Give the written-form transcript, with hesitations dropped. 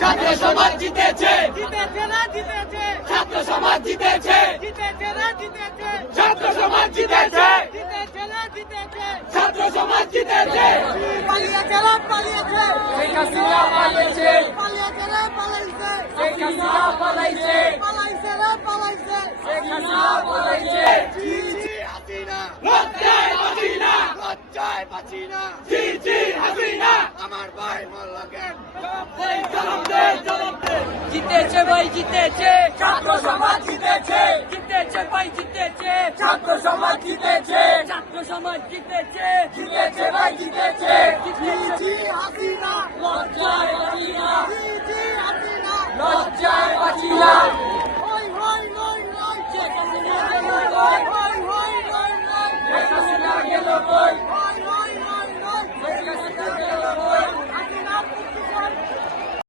ছাত্র সমাজ জিতেছে, জিতেছে না জিতেছে, ছাত্র সমাজ জিতেছে, জিতেছে না জিতেছে, ছাত্র সমাজ জিতেছে, জিতেছে না জিতেছে, ছাত্র সমাজ জিতেছে। পালিয়েছে না পালিয়েছে, শেখ হাসিনা পালিয়েছে, পালিয়েছে না পালাইছে, শেখ হাসিনা পালাইছে, পালাইছে না পালাইছে, শেখ হাসিনা পালাইছে। জি জি হাসিনা, লজ্জায় হাসিনা, লজ্জায় হাসিনা, জি জি হাসিনা। আমার ভাই মোল্লা কেন, জবাব দে, জবাব দে। জিতেছে ভাই জিতেছে, ছাত্র সমাজ জিতেছে, জিতেছে ভাই জিতেছে, ছাত্র সমাজ জিতেছে, ছাত্র সমাজ জিতেছে, জিতেছে ভাই জিতেছে। জি জি হাসিনা, লজ্জায় হাসিনা, জি জি হাসিনা, লজ্জায় হাসিনা।